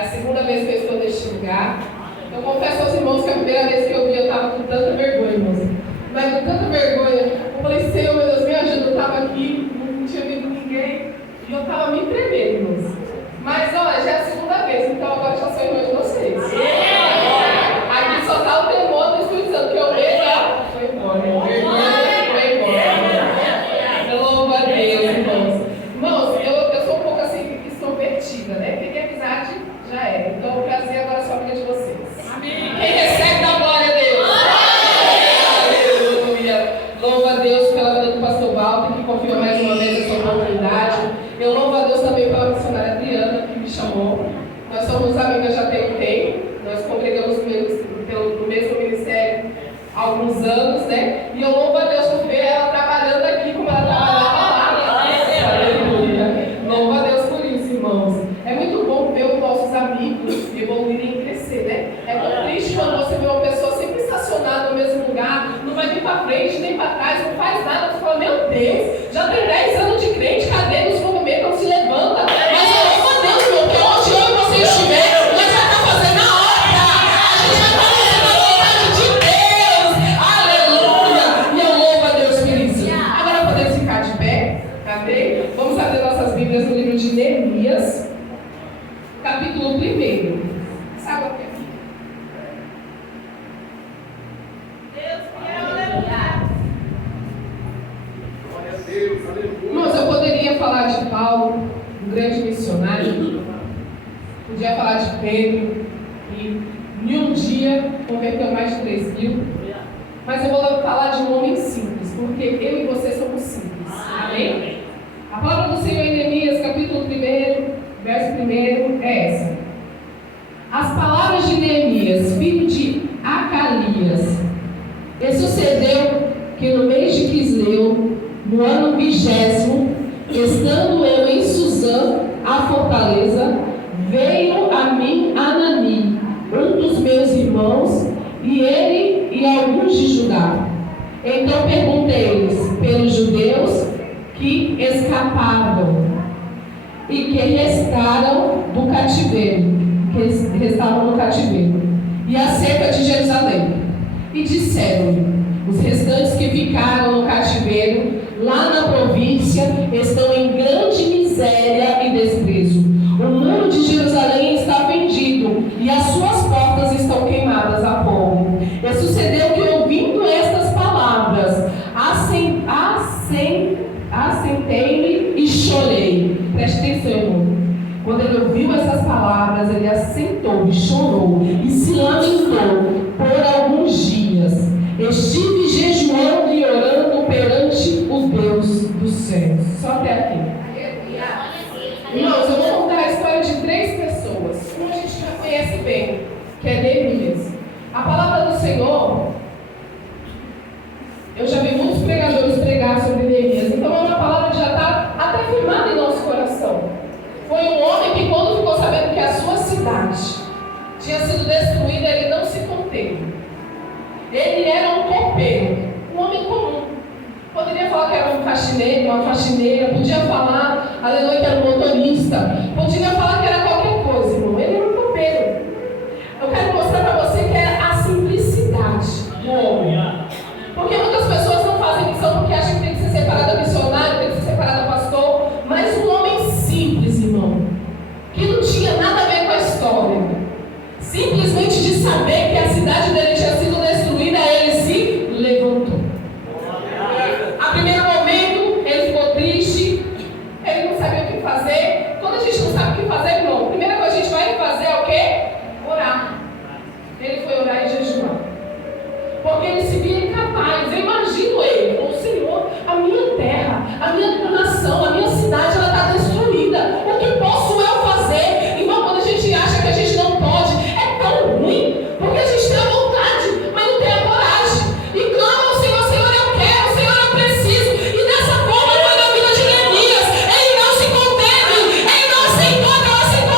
a segunda vez que eu estou neste lugar. Eu confesso aos irmãos que a primeira vez que eu vi, eu estava com tanta vergonha, irmãos. Mas com tanta vergonha, eu falei, Senhor, meu Deus, me ajuda. Eu estava aqui, não tinha visto ninguém, e eu estava me tremendo, irmãos. Mas, olha, já é a segunda vez, então agora já sou irmã de vocês. Aqui só está o temor do Espírito Santo, que eu vejo, foi embora. Louva a Deus, irmãos. Irmãos, eu sou um pouco assim, extrovertida, né? Peguei amizade, já era. Então, o prazer agora é só amiga de vocês. Amém. Quem recebe, dá glória a Deus. Aleluia. Louva a Deus pela vida do pastor Walter, que confiou mais uma vez essa oportunidade. Eu louvo a Deus também pela missionária Adriana, que me chamou. Nós somos amigas já tem um tempo. Nós congregamos no mesmo ministério há alguns anos, né? E eu louvo a Deus por ver ela trabalhando aqui como ela trabalhava lá. Aleluia. Louvo a Deus por isso, irmãos. É muito bom ver os nossos amigos evoluírem e crescer, né? É tão triste quando você vê uma pessoa sempre estacionada no mesmo lugar, não vai nem para frente, nem para trás, não faz nada. Você fala, meu Deus, já tem 10 anos de crente, cadê os movimentos? Não se levanta. Mas eu louvo a Deus, meu, que onde eu e você estiver, nós já está fazendo a obra. A gente vai estar fazendo a vontade de Deus. Aleluia. E eu louvo a Deus por isso. Agora podemos ficar de pé, amém? Vamos abrir nossas Bíblias no livro de Neemias, capítulo 1. Sabe o que é? Irmãos, eu poderia falar de Paulo, um grande missionário, podia falar de Pedro, que em um dia converteu mais de 3.000, mas eu vou falar de um homem simples, porque eu e você somos simples, amém? A palavra do Senhor em Neemias, capítulo 1, verso 1 é essa: as palavras de Neemias, filho de Acalias. E sucedeu que no mês de Quisleu, no ano 20º, estando eu em Suzã, a fortaleza, veio a mim Anani, um dos meus irmãos, e ele e alguns de Judá. Então perguntei-lhes pelos judeus que escapavam e que restaram do cativeiro, e acerca de Jerusalém. E disseram-lhe: os restantes que ficaram no cativeiro, lá na província, estão em grande miséria e desprezo. O muro de Jerusalém está vendido, e as suas portas estão queimadas a fogo. E sucedeu que, ouvindo estas palavras, assentei-me e chorei. Preste atenção, irmão. Quando ele ouviu essas palavras, ele assentou e chorou e se lamentou por alguns dias. Estive jejuando e orando perante o Deus dos céus. Só até aqui. Irmãos, eu vou contar a história de 3 pessoas. Uma a gente já conhece bem, que é Neemias. A palavra do Senhor, eu já vi muitos pregadores pregar sobre Neemias. Então é uma palavra que já está até firmada em nosso coração. Foi um homem que, quando ficou sabendo que a sua cidade tinha sido destruída, ele não se conteve. Ele era um copeiro, um homem comum. Poderia falar que era um faxineiro, uma faxineira, podia falar, aleluia, que era um motorista, podia falar que era qualquer coisa, irmão. Ele era um copeiro. Eu quero mostrar para você que é a simplicidade do homem. Porque muitas pessoas não fazem missão porque acham que tem que ser separada missionário, tem que ser separada pastor, mas um homem simples, irmão, que não tinha nada a ver com a história, simplesmente de saber que a cidade dele tinha sido destruída, ele se levantou. A primeiro momento, ele ficou triste, ele não sabia o que fazer. Quando a gente não sabe o que fazer, irmão, a primeira coisa que a gente vai fazer é o quê? Orar. Ele foi orar e jejuar, porque ele se via incapaz. Eu imagino ele, o Senhor, a minha terra, a minha nação, a minha cidade, ela está destruída. O que posso eu fazer? Irmão, quando a gente acha que a gente não pode, é tão ruim, porque a gente tem a vontade, mas não tem a coragem. E clama ao Senhor: Senhor, eu quero, Senhor, eu preciso. E dessa forma foi na vida de Neemias. Ele não se conteve, ele não aceitou aquela situação.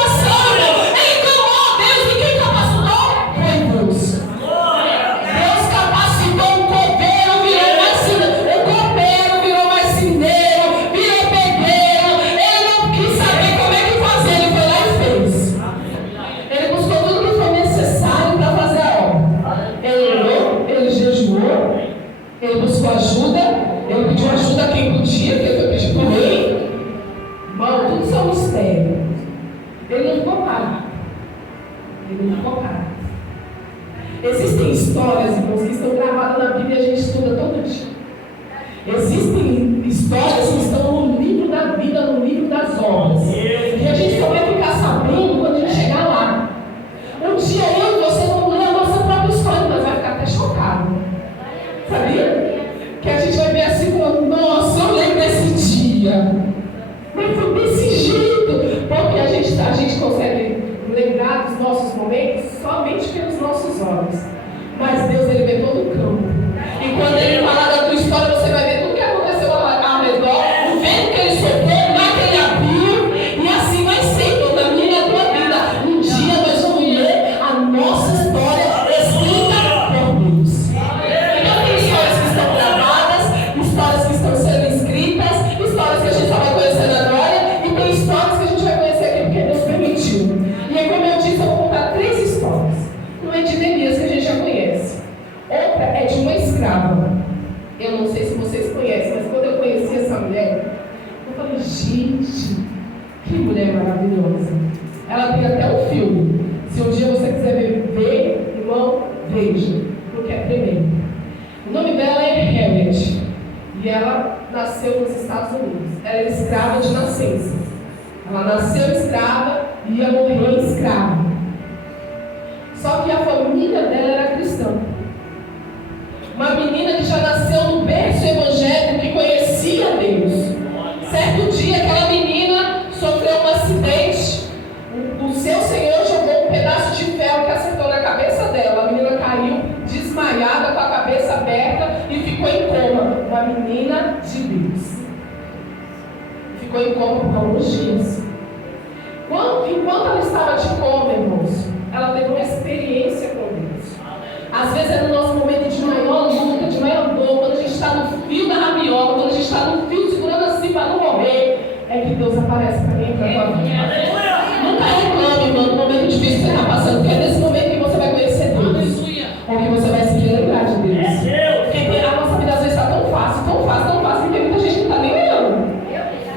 Mas foi desse jeito, porque a gente consegue lembrar dos nossos momentos somente pelos nossos olhos. Mas Deus, Ele vê todo o campo. E quando Ele falar da tua história, você vai ver tudo que aconteceu ao redor, o vento que Ele soprou, o mar que Ele abriu, e assim vai ser na minha e na tua vida. Um dia nós vamos ler a nossa história escrita por Deus. Então tem histórias que estão gravadas, histórias que estão sendo escritas, histórias que a gente só vai conhecer na glória, e tem histórias que a gente vai conhecer aqui porque Deus permitiu. E aí, como eu disse, eu vou contar 3 histórias. Uma é de Neemias, que a gente já conhece. Outra é de uma escrava. Eu não sei se vocês conhecem, mas quando eu conheci essa mulher, eu falei, gente, que mulher maravilhosa. Ela tem até um filme. Se um dia você quiser ver, irmão, veja, porque é tremendo. O nome dela é Harriet. E ela nasceu nos Estados Unidos. Ela é escrava de nascença. Ela nasceu escrava e ia morrer escrava. Só que a família dela era cristã. Uma menina que já nasceu no berço evangélico, que conhecia Deus. Certo dia, aquela menina sofreu um acidente. O seu Senhor jogou um pedaço de ferro que acertou na cabeça dela. A menina caiu desmaiada, com a cabeça aberta e ficou em coma. Uma menina de Deus. Ficou em coma por alguns dias. Enquanto ela estava de coma, irmãos, ela teve uma experiência com Deus. Às vezes é no nosso momento de maior luta, de maior dor, quando a gente está no fio da rabiola, quando a gente está no fio segurando assim para não morrer, é que Deus aparece para mim e para a tua vida. Nunca reclame, irmão, no momento difícil que você está passando, porque é nesse momento que você vai conhecer Deus. É que você vai se lembrar de Deus. Porque a nossa vida às vezes está tão fácil, que tem muita gente que não está nem olhando.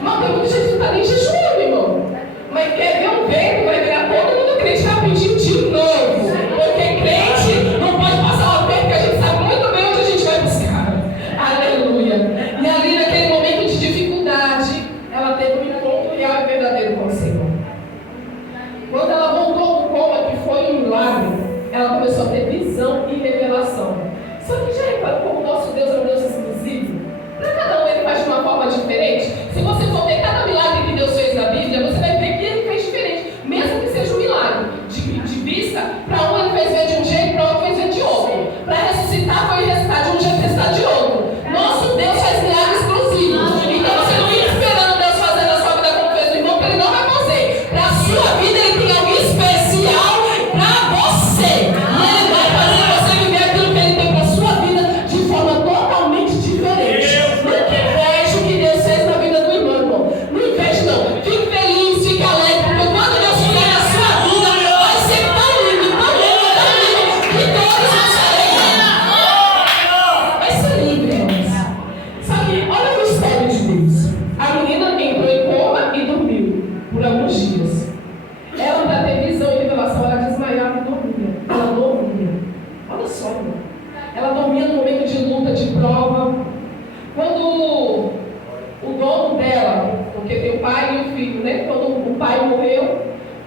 Mas tem muita gente que não está nem jejuando, irmão. Mas quer ver um vento, vai virar todo mundo crente rapidinho de novo. Porque crente não pode passar uma perda, que a gente sabe muito bem onde a gente vai buscar. Aleluia. E ali naquele momento de dificuldade, ela teve um encontro real e verdadeiro com o Senhor. Quando ela voltou do coma, que foi um milagre, ela começou a ter visão e revelação. Só que já reparou como o nosso Deus é um Deus exclusivo? Para cada um ele faz de uma forma diferente. Se você for ver cada milagre que Deus fez na Bíblia, você vai ver que ele fez diferente. Mesmo que seja um milagre. De vista, para um ele fez ver de um jeito, para outro fez ver de outro. Para ressuscitar foi ressuscitar de um jeito, ressuscitar de outro. Nosso Deus faz milagres exclusivos. Então você não fica esperando Deus fazer na sua vida como fez o irmão, que ele não vai fazer. Para a sua vida ele tem algo especial para você. E ele vai fazer você viver aquilo que ele tem para a sua vida de forma totalmente diferente. Nunca inveja o que Deus fez na vida do irmão. Não inveja não. Fique feliz, fique alegre, porque quando Deus fizer na sua vida, vai ser tão lindo, que todos vão ser alegres. Vai ser lindo, irmãos. Sabe, olha a mistério de Deus. A menina entrou em coma e dormiu por alguns dias. Ela, para ter visão e revelação, ela desmaiava e dormia. Ela dormia. Olha só, irmão. Ela dormia no momento de luta, de prova. Quando o dono dela, porque tem o pai e o filho, né? Quando o pai morreu,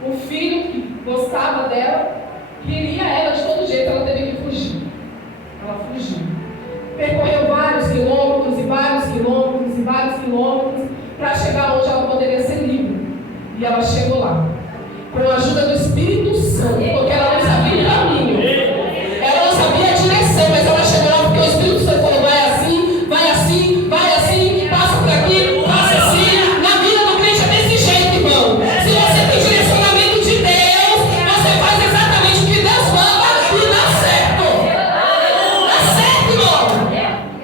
o filho que gostava dela, queria ela de todo jeito, ela teve que fugir. Ela fugiu. Percorreu vários quilômetros e vários quilômetros e vários quilômetros para chegar onde ela poderia ser livre. E ela chegou lá. Com a ajuda do Espírito Santo, porque ela não sabia o caminho. Ela não sabia a direção, mas ela chegou lá porque o Espírito Santo falou, vai assim, vai assim, vai assim, passa por aqui, passa assim. Na vida do crente é desse jeito, irmão. Se você tem direcionamento de Deus, você faz exatamente o que Deus manda e dá certo. Dá certo, irmão.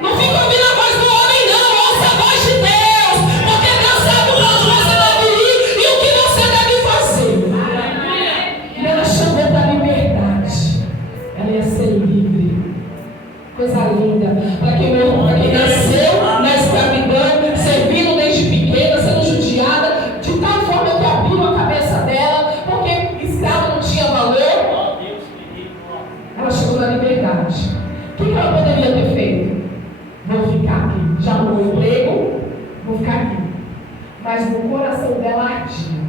Não fica ouvindo a voz do homem, não. Ouça a voz de Deus, porque Deus sabe o onde você deve ir e o que você deve fazer. E ela chamou para a liberdade. Ela ia ser livre. Coisa linda. Para quem nasceu na escravidão, servindo desde pequena, sendo judiada, de tal forma que abriu a cabeça dela, porque escravo não tinha valor. Ela chegou na liberdade. O que ela poderia ter feito? Vou ficar aqui. Já arrumou um emprego, vou ficar aqui. Mas no coração dela ardia.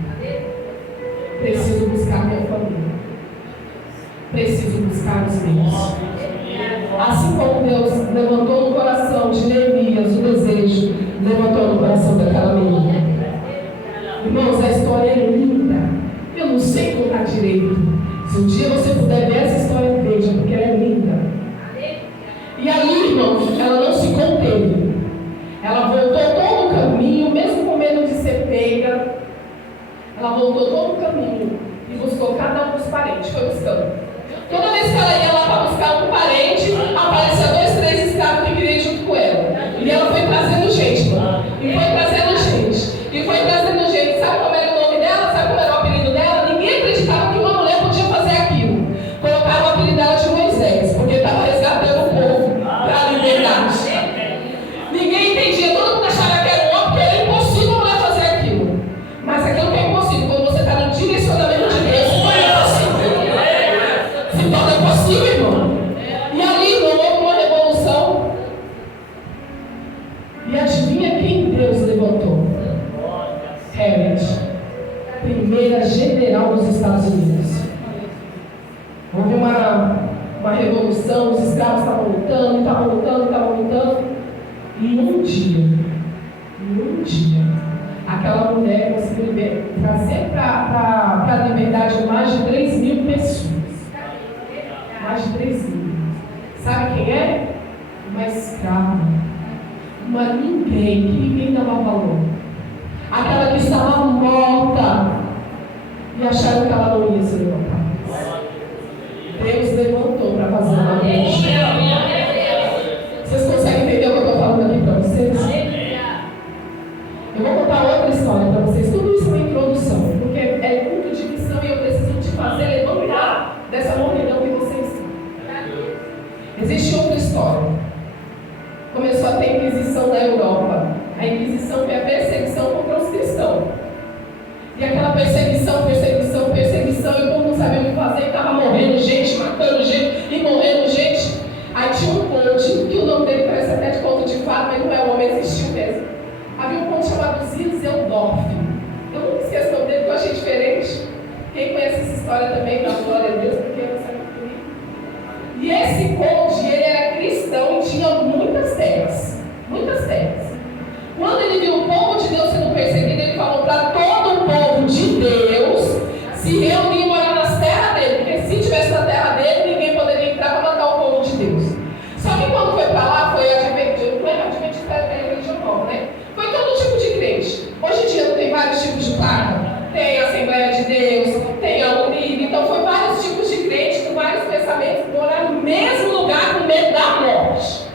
Preciso buscar minha família. Preciso buscar os meus. Assim como Deus levantou no coração de Neemias o desejo, levantou no coração daquela menina. história é linda. Eu não sei contar direito. Se um dia você puder ver essa história, veja, porque ela é linda. E ali, irmãos, ela não se conteve. Ela voltou todo o caminho, mesmo com medo de ser pega. Ela voltou todo o caminho e buscou cada um dos parentes. Foi buscando. Toda vez que ela ia lá para buscar um parente, aparecia 2, 3 escravos que queriam ir junto com ela. E ela foi trazendo gente, mano. E foi trazendo gente. E foi trazendo gente. Sabe como era o nome dela? Sabe como era o apelido dela? Ninguém acreditava que uma mulher podia fazer aquilo. Colocaram o apelido dela de Moisés, porque estava resgatando o povo para a liberdade. Ninguém entendia. Todo mundo achava que era um homem, porque era impossível a mulher fazer aquilo. Mas aquilo que é impossível, quando você está no direcionamento de Deus, não é possível. Se torna possível, irmão. E ali não houve uma revolução. E adivinha quem Deus levantou? Harriet, primeira general dos Estados Unidos. Houve uma revolução, os escravos estavam lutando. E um dia, aquela mulher conseguiu trazer para a liberdade mais de 3.000 pessoas. Mais de 3.000. Sabe quem é? Uma escrava. Uma ninguém, que ninguém dava valor. Aquela que estava morta. E acharam que ela não ia se levantar. Deus levantou para fazer uma coisa. Vocês conseguem entender o que eu estou falando aqui para vocês? Eu vou contar outra história para vocês. Tudo isso é uma introdução, porque é culto de missão e eu preciso te fazer levantar dessa mornidão que vocês estão. Existe outra história. Começou a ter Inquisição na Europa. A Inquisição foi a perseguição contra os cristãos. E aquela perseguição, e o povo não sabia o que fazer, estava morrendo gente, matando gente e morrendo gente. Aí tinha um conde, que o nome dele parece até de conto de fada, mas não é, o homem existiu mesmo. Havia um conde chamado Zinzeldorf. Eu nunca esqueço o nome dele, porque eu achei diferente. Quem conhece essa história também, dá glória a Deus, porque eu não sei muito. E esse conde, ele era cristão e tinha muitas terras. Muitas terras. Quando ele viu o povo de Deus sendo perseguido, ele falou para todo o povo de Deus se reunir e morar nas terras dele, porque se tivesse na terra dele, ninguém poderia entrar para matar o povo de Deus. Só que quando foi para lá, foi adventista, não é adventista, é religião nova, né? Foi todo tipo de crente. Hoje em dia não tem vários tipos de placa? Tem a Assembleia de Deus, tem a Unida, então foi vários tipos de crente, com vários pensamentos, morar no mesmo lugar com medo da morte.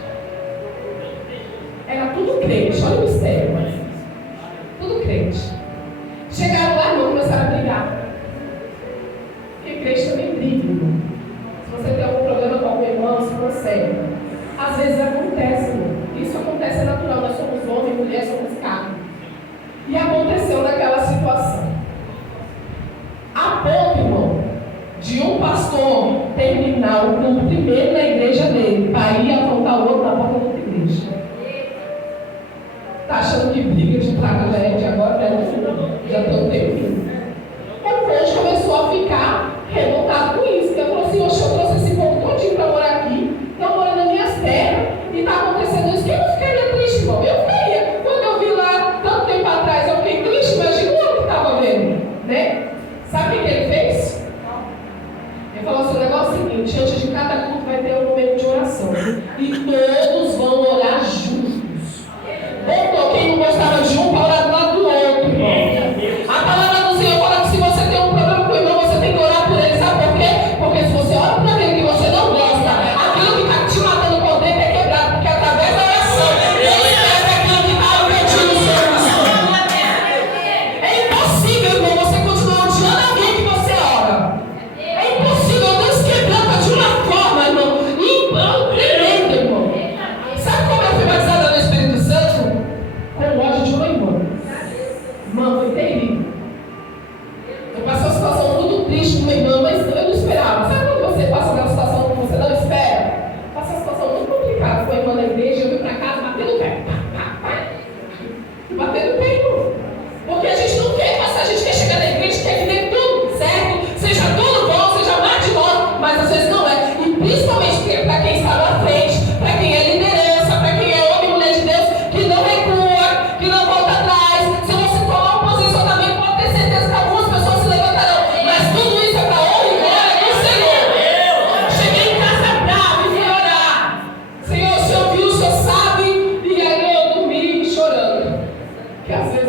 Era tudo crente, olha o mistério. Tudo crente. Chegaram lá e começaram a brigar. Porque crente também briga, irmão. Se você tem algum problema com algum irmão, se consegue. Às vezes acontece, irmão. Isso acontece, é natural. Nós somos homem, mulher, somos carne. E aconteceu naquela situação. A ponto, irmão, de um pastor terminar o culto primeiro na igreja dele, para ir afrontar o outro na porta da outra igreja. Está achando que briga de placa já é de agora, né? Já estou terminando. O conde começou a ficar revoltado com isso. Ele falou assim: oxe, eu trouxe esse povo todinho para morar aqui, estão morando nas minhas terras, e está acontecendo isso. Quem não ficaria triste, irmão? Eu fiquei. Quando eu vi lá, tanto tempo atrás, eu fiquei triste, imagina o ano que estava vendo, né? Sabe o que ele fez? Ele falou assim: o negócio é o seguinte, antes de cada culto vai ter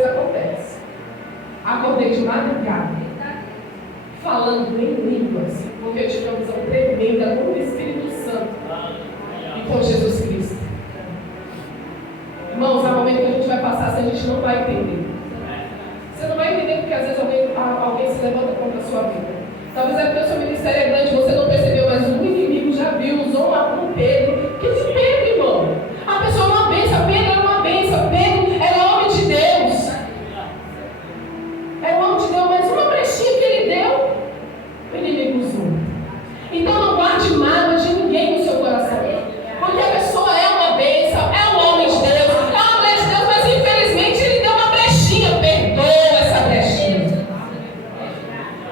coisa acontece. Acordei de madrugada, falando em línguas, porque eu tive uma visão tremenda com o Espírito Santo e com Jesus Cristo. Irmãos, há momento que a gente vai passar, se a gente não vai entender. Você não vai entender porque às vezes alguém se levanta contra a sua vida. Talvez é porque o seu ministério é grande, você não percebeu, mas o inimigo já viu, usou um Pedro. Que de Pedro, irmão? A pessoa não benção, Pedro era uma benção, Pedro era homem de Deus. Era um homem de Deus, mas uma brechinha que ele deu, o inimigo usou. Então não guarde mágoa de ninguém no seu coração. Porque a pessoa é uma bênção, é um homem de Deus, é uma mulher de Deus, mas infelizmente ele deu uma brechinha. Perdoa essa brechinha.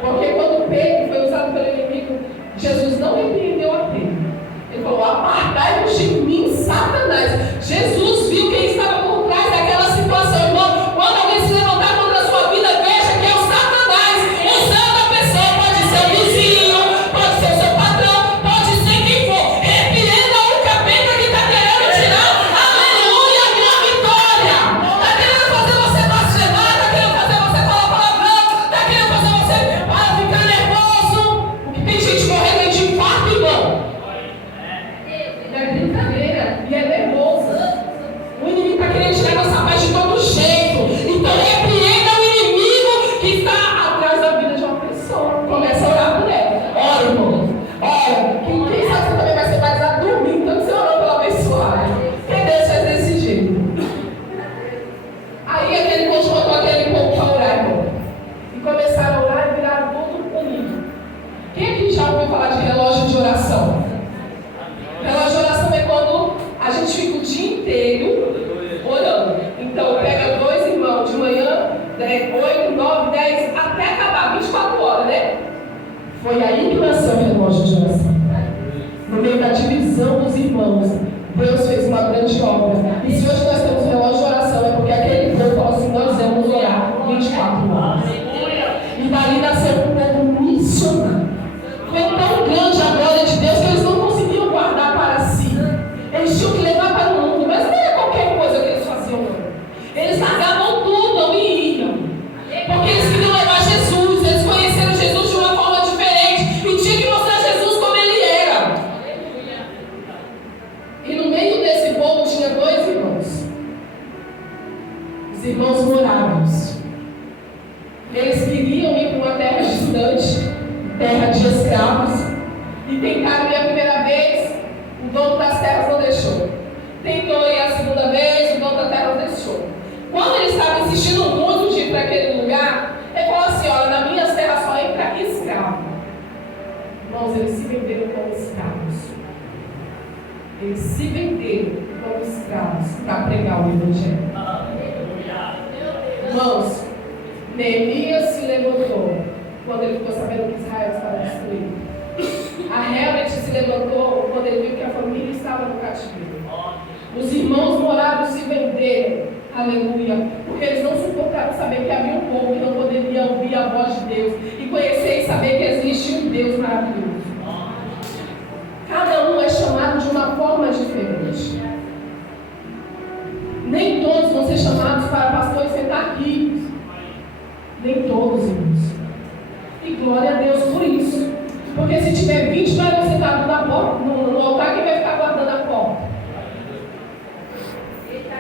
Porque quando Pedro foi usado pelo inimigo, Jesus não repreendeu a Pedro. Ele falou: apartai-vos de mim, Satanás. Jesus viu quem estava por trás daquela situação. Irmão, quando alguém se levantar contra a sua vida, veja que é o Satanás usando a pessoa. Pode ser o vizinho, pode ser o seu patrão, pode ser quem for. Repreenda o capeta que está querendo tirar, aleluia, a minha vitória. Está querendo fazer você blasfemar, está querendo fazer você falar palavrão, está querendo fazer você ficar nervoso. Porque tem gente morrendo de infarto, irmão. É brincadeira e é nervoso. O inimigo está querendo tirar nossa paz de todo jeito. Então repreenda o inimigo que está atrás da vida de uma pessoa. Começa a orar por ela. Ora, irmão. Ora. Quem sabe você também vai ser batizado dormindo, então você orou pela abençoada. Porque Deus faz desse jeito. Aí aquele povo botou aquele povo para orar, irmão. E começaram a orar e viraram tudo unido. Quem aqui já ouviu falar de relógio de oração? Relógio de oração é quando a gente fica o dia inteiro orando. Então pega 2 irmãos de manhã, 8, 9, 10, até acabar, 24 horas, né? Foi aí que nasceu o relógio de oração. No meio da divisão dos irmãos, Deus fez uma grande obra. E se hoje nós temos um relógio de oração, é porque aquele povo falou assim: nós vamos orar 24 horas. E dali nasceu um povo missionário. Foi tão grande a glória de Deus que eles não conseguiam guardar para si. Eles tinham que levar para o mundo, mas não era qualquer coisa que eles faziam, não. Eles largavam tudo e iam. Porque eles queriam levar Jesus, eles conheceram Jesus de uma forma diferente e tinha que mostrar Jesus como ele era. E no meio desse povo tinha 2 irmãos. Os irmãos moráveis. Eles queriam ir para uma terra distante, terra de escravos, e tentaram ir a primeira vez, o dono das terras não deixou. Tentou ir a segunda vez, o dono da terra não deixou. Quando ele estava insistindo muito de ir para aquele lugar, ele falou assim: olha, nas minhas terras só entra escravo. Irmãos, eles se venderam como escravos. Eles se venderam como escravos para pregar o evangelho. Irmãos, Neemias se levantou quando ele ficou sabendo que Israel estava destruído. A Helmet se levantou quando ele viu que a família estava no cativeiro. Os irmãos morados se venderam, aleluia, porque eles não suportaram saber que havia um povo que não poderia ouvir a voz de Deus e conhecer e saber que existe um Deus maravilhoso. Cada um é chamado de uma forma diferente. Nem todos vão ser chamados para pastor e sentar aqui. Nem todos, irmãos. E glória a Deus por isso. Porque se tiver 20 varões sentados na porta, no altar, quem vai ficar guardando a porta?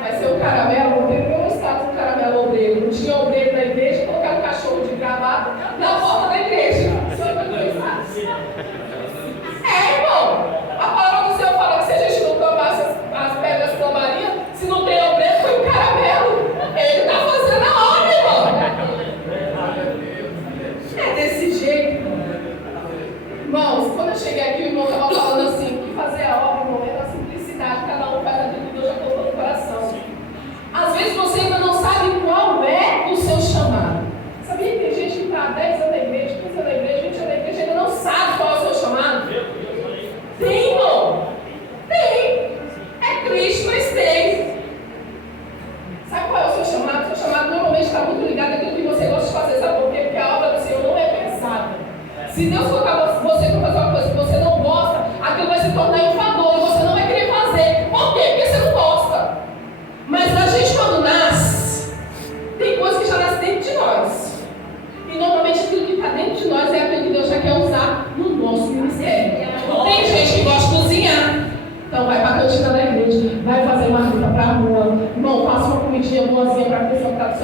Vai ser o caramelo. Teve meu status do caramelo obreiro. Não tinha obreiro na igreja, colocaram um cachorro de gravata na porta da igreja. Irmão. A palavra do Senhor fala que se a gente não tomasse as pedras clamariam, se não tem obreiro, foi o caramelo. Ele está fazendo a obra, irmão. É desse jeito. Irmãos, quando eu cheguei aqui, o irmão estava falando assim, que fazer a obra, irmão, é na simplicidade, cada um faz aquilo que Deus já colocou no coração. Às vezes você ainda não sabe qual é o seu chamado. Sabia que tem gente que está há 10 anos na igreja, 15 anos na igreja, 20 anos na igreja, ainda não sabe qual é o seu chamado? Tem, irmão. Tem. É triste, mas tem. Sabe qual é o seu chamado? O seu chamado normalmente está muito ligado àquilo que você gosta de fazer. Sabe por quê? Porque a obra do Senhor não é pesada. Se Deus colocar você para fazer uma coisa que você não gosta, aquilo vai se tornar enfadonho e você não vai querer fazer. Por quê? Porque você não gosta. Mas a gente, quando nasce, tem coisa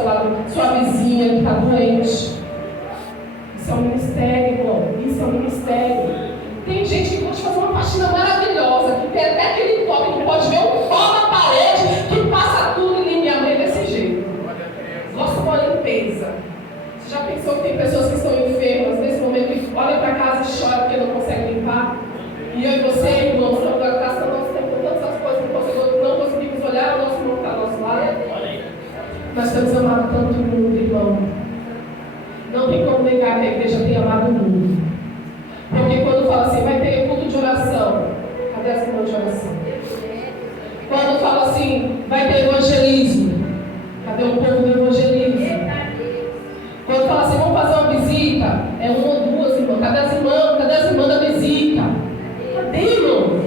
lado, sua vizinha que está doente. Isso é um ministério, irmão. Isso é um ministério. Tem gente que pode fazer uma faxina maravilhosa, que tem até aquele top que pode ver um pó na parede, que passa tudo e limpa a mãe desse jeito. Gosta de uma limpeza. Você já pensou que tem pessoas que estão enfermas nesse momento e olha para casa e chora porque não consegue limpar? E eu e você, irmão, estamos gastando nosso tempo com tantas coisas que não conseguimos olhar o nosso irmão que está ao nosso lado. Nós temos amado tanto o mundo, irmão. Não tem como negar que a igreja tem amado o mundo. Porque quando fala assim, vai ter culto de oração, cadê as irmãs de oração? Quando fala assim, vai ter evangelismo, cadê o povo do evangelismo? Quando fala assim, vamos fazer uma visita, é uma ou duas irmãs, cadê as irmãs? Cadê as irmãs da visita? Cadê, irmão?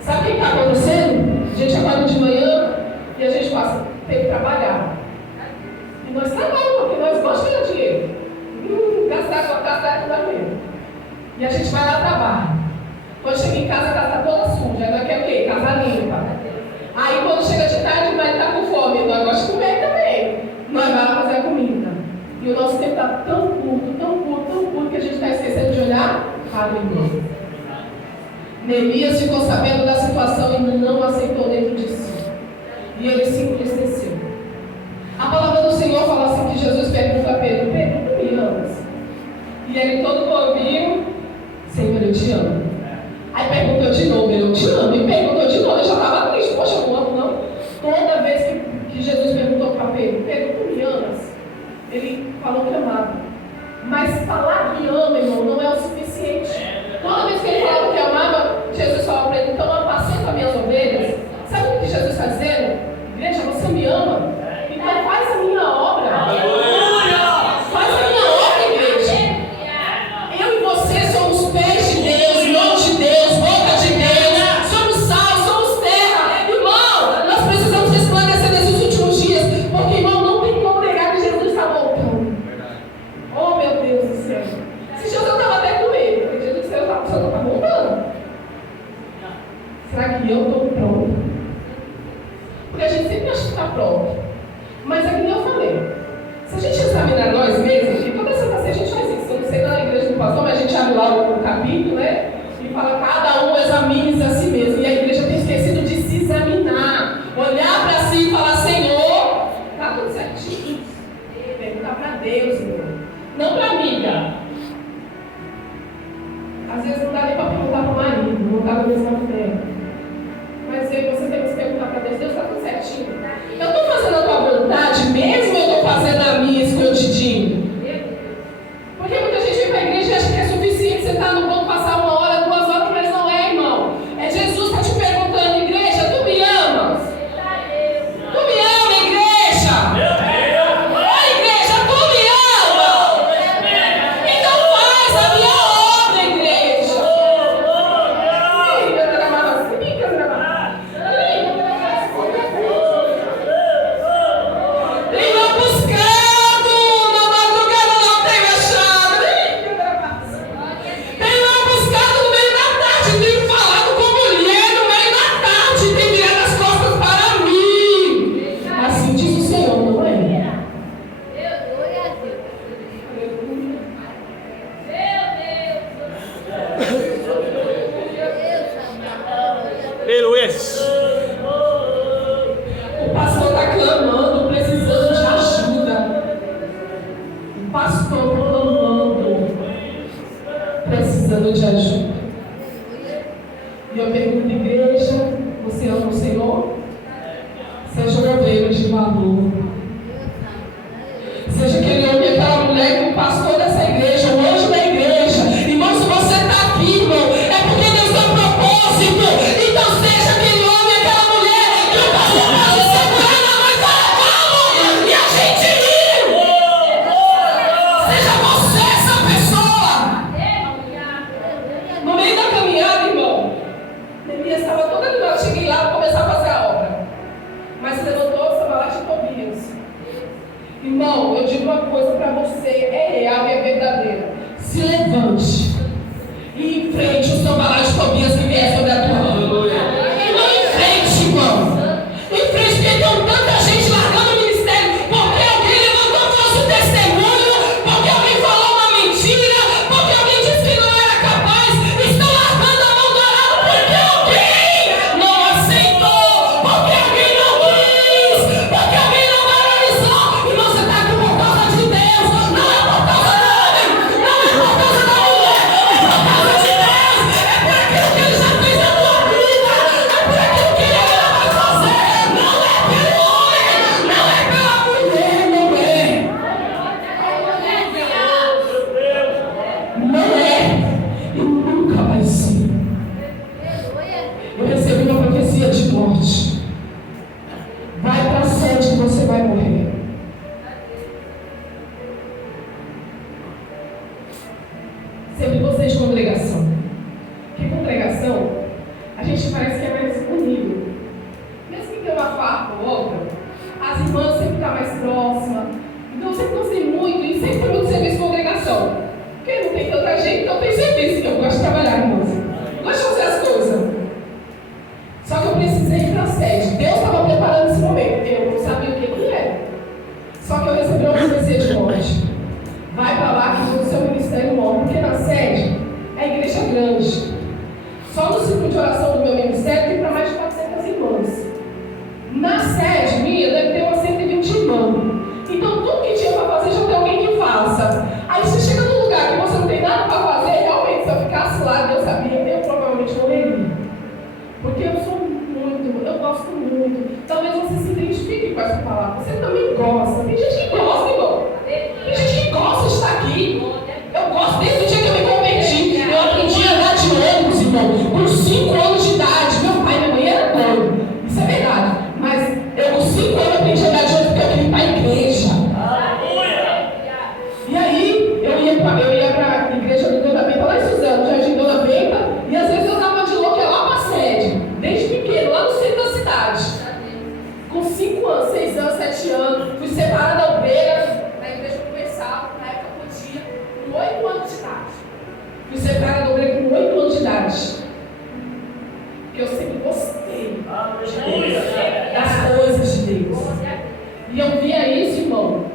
Sabe o que está acontecendo? A gente acorda de manhã e a gente passa, tem que trabalhar. E nós trabalhamos, porque nós gostamos de ganhar dinheiro. Gastar tudo mesmo. E a gente vai lá trabalhar. Quando chega em casa, a casa está toda suja. Aí nós quer o quê? Casa limpa. Aí quando chega de tarde, vai estar com fome. Nós gostamos de comer também. Nós vamos lá fazer a comida. E o nosso tempo está tão curto, que a gente está esquecendo de olhar para o irmão. Neemias ficou sabendo da situação e não aceitou dentro de si. E ele se entristeceu. A palavra do Senhor fala assim que Jesus pergunta a Pedro, tu me amas? E ele todo bobinho, Senhor, eu te amo. Aí perguntou de novo, eu te amo. E perguntou de novo, eu já estava triste, poxa, eu não amo não. Toda vez que Jesus perguntou para Pedro, tu me amas? Ele falou que amava. Mas falar que ama, irmão, não é o suficiente. Toda vez que ele falava que amava, Jesus falava para ele, então apacenta minhas ovelhas. Sabe o que Jesus está dizendo? Igreja, você me ama? Então faz a minha obra. Faz a minha obra, igreja. Eu e você somos pés de Deus, mãos de Deus, boca de Deus. Somos sal, somos terra. Irmão, nós precisamos resplandecer nesses últimos dias. Porque, irmão, não tem como negar que Jesus está voltando. Oh, meu Deus do céu. Esses dias eu estava até com ele. Porque Jesus do céu, o Senhor está voltando. Será que eu estou pronto? Porque a gente sempre acha que está pronto. Mas é que nem eu falei. Se a gente examinar nós mesmos, e toda essa a gente faz isso, eu não sei na igreja do pastor, mas a gente abre lá o capítulo, né? E fala, cada um examine-se a si mesmo. E a igreja tem esquecido de se examinar. Olhar para si e falar, Senhor, está tudo certinho. Perguntar para Deus, irmão. Não para a amiga. Às vezes não dá nem para perguntar para o marido, não dá para mesma mulher. Mas eu e você temos que perguntar para Deus, Deus está tudo certinho. Eu estou fazendo a tua vontade mesmo ou eu estou fazendo a minha escondidinho? Porque muita gente vem para a igreja e acha que é suficiente você estar no banco, passar 1 hora, 2 horas, mas não é, irmão. É Jesus que está te perguntando, igreja, tu me amas? Tu me ama, igreja? Ô, igreja, tu me ama? Então faz a minha obra, igreja. Venha buscando, na madrugada não tem achado. Venha buscando no meio da tarde, tenho falado com mulher no meio da tarde, tem virado as costas para mim. Assim diz o Senhor, não é? Aleluia. O pastor está clamando, precisando de ajuda. O pastor clamando, precisando de ajuda. E eu pergunto, igreja, você ama o Senhor? Seja um obreiro de valor. Seja aquele homem, aquela mulher, que o pastor dessa igreja, o anjo da igreja. Irmão, se você está aqui, irmão, é porque Deus tem um propósito. Então seja aquele homem, aquela mulher, que o pastor está se segurando a mão e fala, vamos! E a gente ir! Seja você essa pessoa. No meio da caminhada, irmão, Neemias estava toda animada. Eu cheguei lá para começar a fazer a obra. Mas se levantou, Sanbalate e Tobias. Irmão, eu digo uma coisa para você, é real e é verdadeira. Se levante e enfrente o Sanbalate e Tobias que vier sobre a tua mão. Irmão, enfrente, irmão. Enfrente, porque tem tanta gente largando o ministério porque alguém Sempre gostei de congregação. Porque congregação, a gente parece que é mais unido. Mesmo que tenha uma farpa ou outra, as irmãs sempre estão mais próximas. Então eu sempre gostei muito e sempre foi muito serviço de congregação. Porque não tem tanta gente, então tem serviço. Eu gosto de trabalhar, irmãos. Gosto de fazer as coisas. Só que eu precisei ir para a sede. Deus estava preparando esse momento. Eu não sabia o que era. Só que eu recebi uma profecia de morte. Vai para lá que o seu ministério morre. Porque na sede é a igreja grande. Só no ciclo de oração do meu ministério tem para mais de 400 irmãs. Na sede minha deve ter umas 120 irmãos. Então tudo que tinha para fazer já tem alguém que faça. Aí você chega num lugar que você não tem nada para fazer, realmente, se eu ficasse lá, Deus sabia, eu provavelmente morreria. Porque eu sou muito, eu gosto muito. Talvez você se identifique com essa palavra. Você também gosta. Tem gente que gosta, irmão. Tem gente que gosta de estar aqui. Eu gosto desde o dia que eu me converti. Eu aprendi a andar de ônibus, irmão, com 5 anos de idade. Meu pai e minha mãe eram doidos. Isso é verdade. Mas eu com 5 anos aprendi a andar de ônibus porque eu queria ir para a igreja. E aí, eu ia para a igreja do Dona Benta lá em Suzano, Jardim Dona Benta, e às vezes eu dava de louco lá para a sede, desde pequeno, lá no centro da cidade. Com 5 anos, 6 anos, 7 anos, fui separada da obreira, na igreja universal, na época podia, com 8 anos de idade. Fui separada da obreira com 8 anos de idade. Porque eu sempre gostei de Deus, das coisas de Deus. E eu via isso, irmão.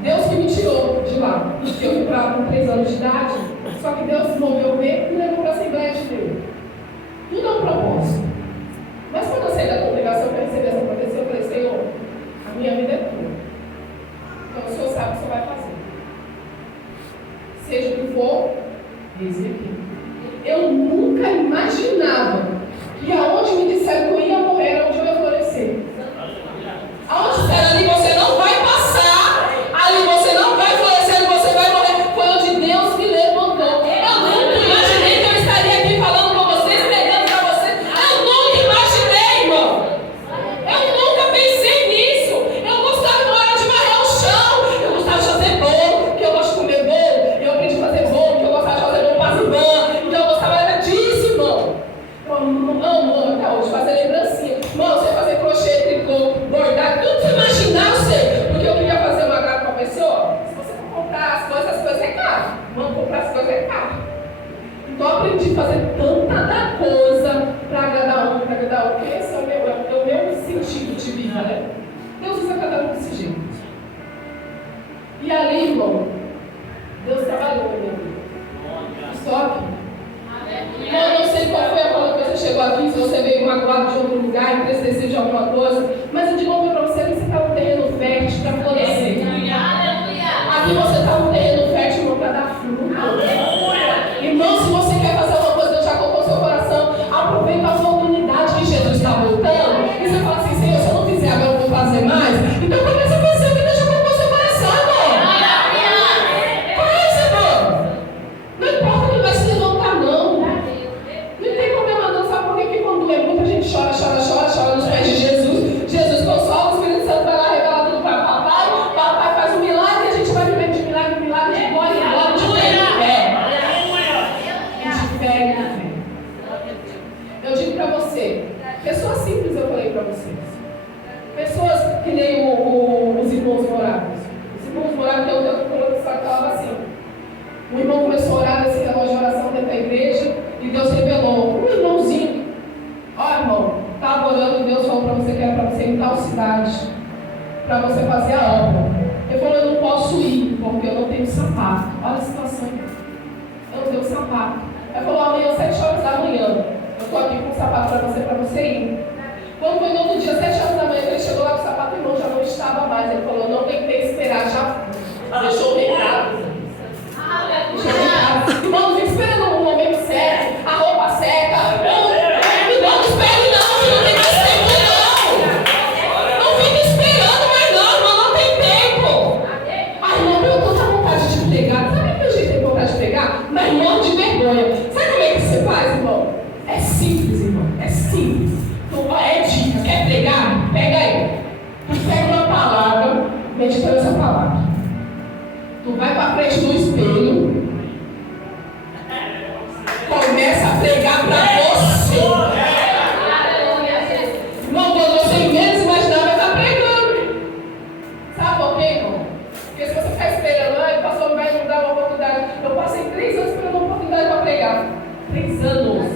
Deus que me tirou de lá, porque eu fui para lá com 3 anos de idade, só que Deus moveu o vento e me levou para a Assembleia de Deus. Tudo é um propósito. Mas quando eu saí da congregação para receber essa profecia, eu falei, Senhor, a minha vida é tua. Então o Senhor sabe o que o Senhor vai fazer. Seja o que for, eis-me aqui. Eu nunca imaginava que aonde me disseram que eu ia morrer era onde eu ia florescer. Aonde disseram ali você não vai passar, ali você não vai florescer, ali você vai morrer. Foi onde Deus me levantou. Eu nunca imaginei que eu estaria aqui falando com vocês, pregando para vocês. Eu nunca imaginei, irmão. Eu nunca pensei nisso. Eu gostava na hora de varrer o chão. Eu gostava de fazer bolo, que eu gosto de comer bolo. Eu aprendi a fazer bolo, que eu gostava de fazer bolo para as irmãs. Então eu gostava disso, irmão. Eu amo até hoje fazer lembrancinha. Irmão, você fazer crochê, tricô, bordar, tudo que você imaginar, eu sei. Porque eu queria fazer uma garrafa para a pessoa. Se você for comprar as coisas é caro. Mano, comprar as coisas é caro. Então eu aprendi a fazer tanta coisa para agradar um, porque esse é o meu sentido de vida, né? Deus usa cada um desse jeito. E ali, irmão, Deus trabalhou na minha vida. Estou aqui. Eu não sei qual foi a palavra que você chegou aqui, se você veio magoado de outro lugar, entristecido de alguma coisa, mas eu digo para você que você está no terreno fértil para florescer. Aqui você está no terreno fértil, irmão, para dar fruto. Irmão, se você quer fazer uma coisa, Deus já colocou seu coração, aproveita a oportunidade que Jesus está voltando, e você fala assim, Senhor, se eu não fizer agora, eu vou fazer mais. Então começa a fazer o que Deus já colocou seu coração, irmão. Faz, irmão. Não importa quem vai se levantar, não. Não tem problema não, sabe por que quando é muita gente chora nos pés de Jesus, Jesus consola, o Espírito Santo vai lá revelar tudo para papai, papai faz um milagre e a gente vai vivendo de milagre em milagre, de glória em glória, de fé em fé. De fé em fé. Eu digo para você, pessoas simples eu falei para vocês. Pessoas que nem os irmãos morados. Os irmãos morados tem um tempo que falava assim. O irmão começou a orar nesse relógio de oração dentro da igreja e Deus revelou. Um irmãozinho. Ó, irmão, estava orando e Deus falou para você que era para você ir em tal cidade, para você fazer a obra. Ele falou, eu não posso ir, porque eu não tenho sapato. Olha a situação. Eu não tenho sapato. Ele falou, amanhã, 7 horas da manhã, eu estou aqui com o sapato para você ir. Quando foi no outro dia, 7 horas da manhã, ele chegou lá com o sapato e o irmão já não estava mais. Ele falou, não tem que esperar, já deixou o recado. Irmão, não fica esperando o momento certo, a roupa certa. Não espere não tem mais tempo não. Não fica esperando mais não, irmão, não tem tempo. Ai, irmão, eu tô com vontade de pregar. Sabe que a gente tem vontade de pregar? Mas morre de vergonha. Sabe como é que você faz, irmão? É simples, irmão, é simples. É dica, quer pregar? Pega aí. Tu pega uma palavra, medita nessa palavra. Tu vai para frente do espelho, 3 anos.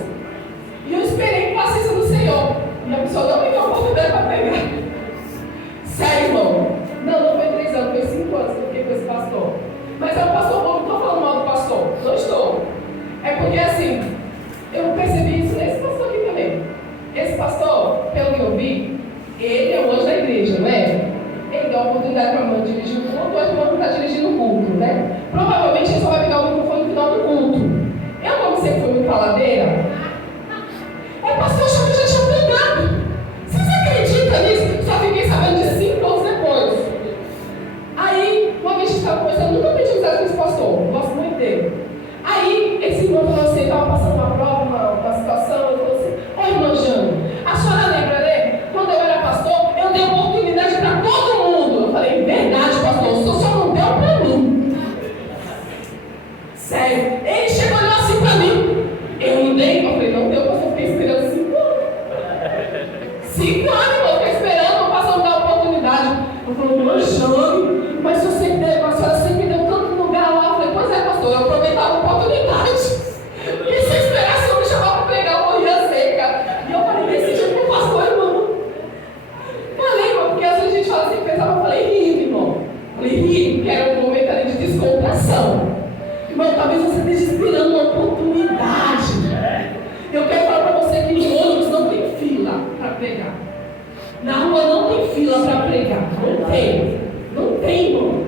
E eu esperei com paciência no Senhor. E a pessoa não me deu a oportunidade para pregar. Sério, irmão? Não foi 3 anos, foi 5 anos que eu fiquei com esse pastor. Mas é um pastor bom, não estou falando mal do pastor. Não estou. É porque assim, eu percebi isso nesse pastor aqui também. Esse pastor, pelo que eu vi, ele é o anjo da igreja, não é? Ele deu a oportunidade para a irmã dirigir o culto, a irmã não está dirigindo o culto, né? Provavelmente ele só vai pegar o microfone no final do culto. Eu, como sempre fui muito faladeira, pastor, eu achava que já tinha pregado. Vocês acreditam nisso? Só fiquei sabendo de 5 anos depois. Aí, uma vez que estava conversando, nunca pedi amizade com esse pastor, gosto muito dele. Aí, esse irmão falou assim, estava passando uma prova, uma situação, ele falou assim, ô irmã Jane, a senhora lembra, né? Quando eu era pastor, eu dei oportunidade para todo mundo. Eu falei, verdade, pastor, o senhor só não deu para mim. Sério. Ele chegou e olhou assim para mim. Eu não dei? Eu falei, não deu, pastor, fiquei esperando 5 anos. 5 anos, irmão, fiquei esperando, o pastor me dar a oportunidade. Eu falei, irmã Jane, mas a senhora sempre deu tanto lugar lá. Eu falei, pois é, pastor, eu aproveitava a oportunidade. Porque se eu esperasse, eu me chamava para pregar, eu morria seca. E eu falei, decidi pro pastor, irmão. Falei, irmão, porque às vezes a gente fala assim, pensava, eu falei, rindo, irmão. Falei, rindo, que era um momento ali de descontração. Irmão, talvez você esteja esperando uma oportunidade. Eu quero falar para você que no ônibus não tem fila para pregar. Na rua não tem fila para pregar. Não tem. Não tem, irmão.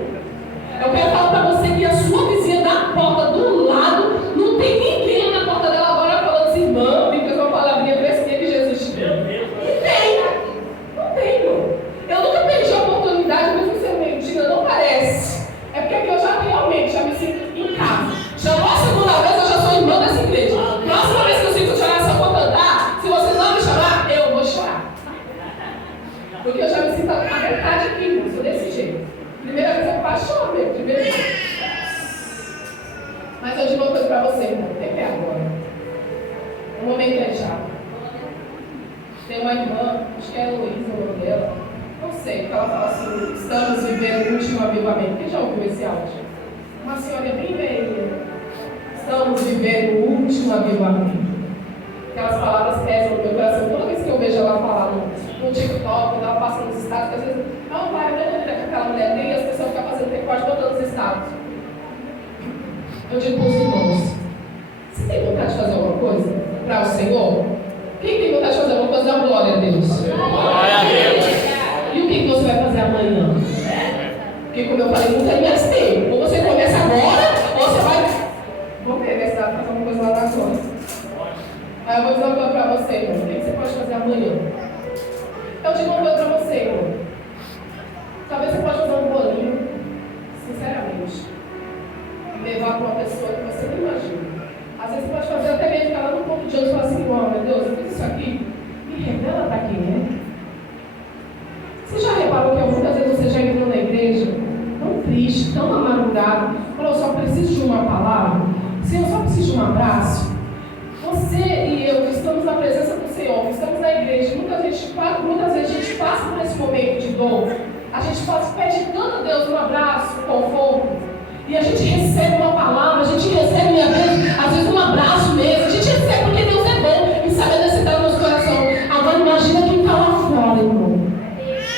Eu quero falar para você que a sua vizinha da porta do lado não tem ninguém na porta dela agora falando assim, irmão, me fez uma palavrinha fresquinha que Jesus te deu. Não tem. Não tem, irmão. Eu nunca perdi a oportunidade, mesmo sendo meio digna, não parece. É porque aqui eu já me sinto em casa. Chamou a segunda vez, eu já sou irmã dessa igreja. Próxima vez que eu sinto chorar, se eu for cantar, se você não me chamar, eu vou chorar. Porque eu já me sinto à vontade aqui, irmão. Sou desse jeito. Primeira vez eu quase choro mesmo, primeira vez. Mas eu digo uma coisa pra você, irmão. Tem pé agora. O momento é já. Tem uma irmã, acho que é a Luísa, o nome dela. Não sei, que ela fala assim, estamos vivendo o último avivamento. Quem já ouviu esse áudio? Uma senhora bem velha. Estamos vivendo o último avivamento. Aquelas palavras pesam no meu coração. Toda vez que eu vejo ela falar no TikTok, quando ela passa nos estados, às vezes, não vai, eu não que aquela mulher tem, e as pessoas ficam fazendo recorte botando os estados. Eu digo para os irmãos, você tem vontade de fazer alguma coisa para o Senhor? Quem tem vontade de fazer alguma coisa, dá glória a Deus. Glória a Deus. E o que você vai fazer amanhã? Porque, como eu falei, não tem mais tempo. Ou você começa agora, ou você vai. Vamos ver, se dá para fazer alguma coisa lá na zona. Aí eu vou dizer uma coisa para você, irmão. O que você pode fazer amanhã? Eu digo uma coisa para você, irmão. Talvez você pode fazer um bolinho, sinceramente, e levar para uma pessoa que você não imagina. Às vezes você pode fazer até mesmo ficar lá no ponto de ônibus e falar assim, oh, meu Deus, eu fiz isso aqui. Me revela para quem é. Você já reparou que muitas vezes você já entrou na igreja tão triste, tão amargurado, falou, só preciso de uma palavra? Senhor, só preciso de um abraço? Você e eu que estamos na presença do Senhor, que estamos na igreja, muitas vezes a gente passa por esse momento de dor, a gente pede tanto a Deus um abraço, um conforto, e a gente recebe uma palavra, a gente recebe às vezes um abraço mesmo, a gente recebe porque Deus é bom e sabe a necessidade do nosso coração. Agora imagina quem está lá fora, irmão,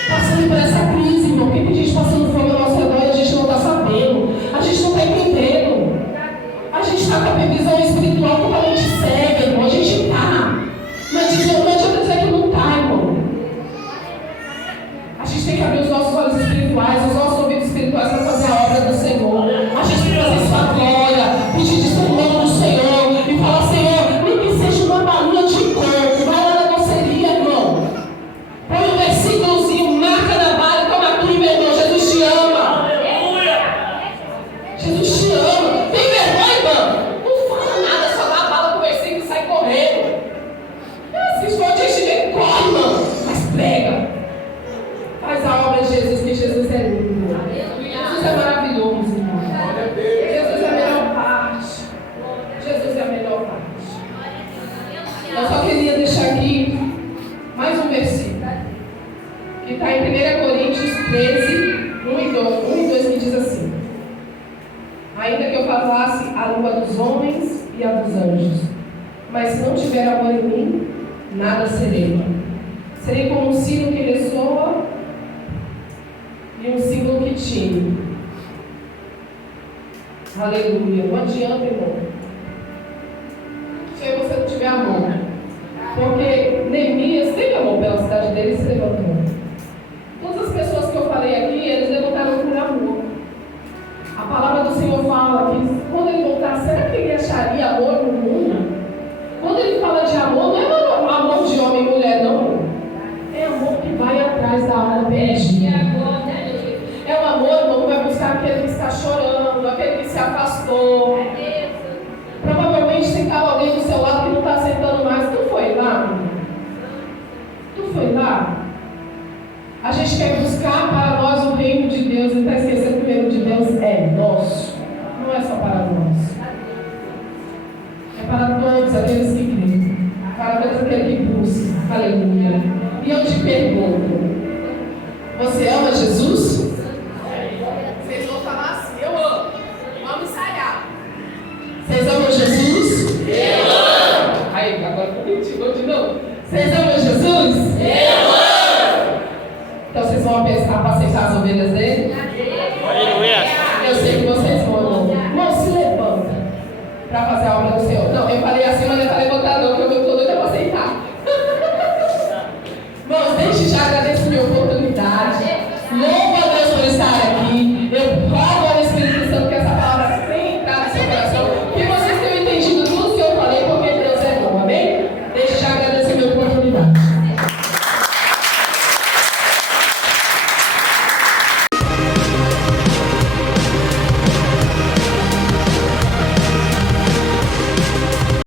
passando por essa crise, irmão, porque tem gente passando fome ao nosso redor e a gente não está sabendo, a gente não está entendendo, a gente está com a previsão espiritual totalmente cega, irmão, a gente está, mas não adianta dizer que não está, irmão. A gente tem que abrir os nossos olhos espirituais, os nossos ouvidos espirituais para fazer a obra do Senhor. A gente tem que fazer isso com glória, pedir discernimento do Senhor e falar, Senhor, nem que seja uma balinha de coco, vai lá na doceria, irmão. Põe um versículozinho, marca na bala, toma aqui, meu irmão, Jesus te ama. Jesus te ama. Tem vergonha, irmão? Não fala nada, só dá a bala pro versículo e sai correndo. Se for te encher, corre, irmão, mas prega. Faz a obra de Jesus, que Jesus é lindo. Jesus é maravilhoso, irmão. Jesus é a melhor parte. Jesus é a melhor parte. Eu só queria deixar aqui mais um versículo. Que está em 1 Coríntios 13, 1 e 2, que diz assim: ainda que eu falasse a língua dos homens e a dos anjos, mas se não tiver amor em mim, nada serei. Serei como um sino que ressoa e um símbolo que tine. Aleluia. Não adianta, irmão. Se você não tiver amor. Porque Neemias teve amor pela cidade dele e se levantou. Todas as pessoas que eu falei aqui, eles levantaram por amor. A palavra do Senhor fala que quando ele voltar, será que ele acharia amor no mundo? Quando ele fala de amor, não é amor de homem e mulher, não. É amor que vai atrás da alma perdida. É um amor, irmão, que vai buscar aquele que está chorando, aquele que se afastou. Provavelmente tem alguém do seu lado que não está aceitando mais. Tu foi lá? Tu foi lá? A gente quer buscar para nós o reino de Deus e está esquecendo que o reino de Deus é nosso. Não é só para nós. É para todos aqueles que creem. Para todos aqueles que buscam. Aleluia. E eu te pergunto: você ama Jesus? Vocês vão falar assim: eu amo. Vamos ensaiar. Vocês amam Jesus? Eu amo. Aí, agora vou de novo. Vocês amam Jesus? Eu amo. Então vocês vão apacentar as ovelhas dele? Aleluia. Eu sei que vocês vão. Irmão, se levanta para fazer a obra do Senhor. Não, eu falei assim, mas não é para levantar não, porque eu estou doida para aceitar.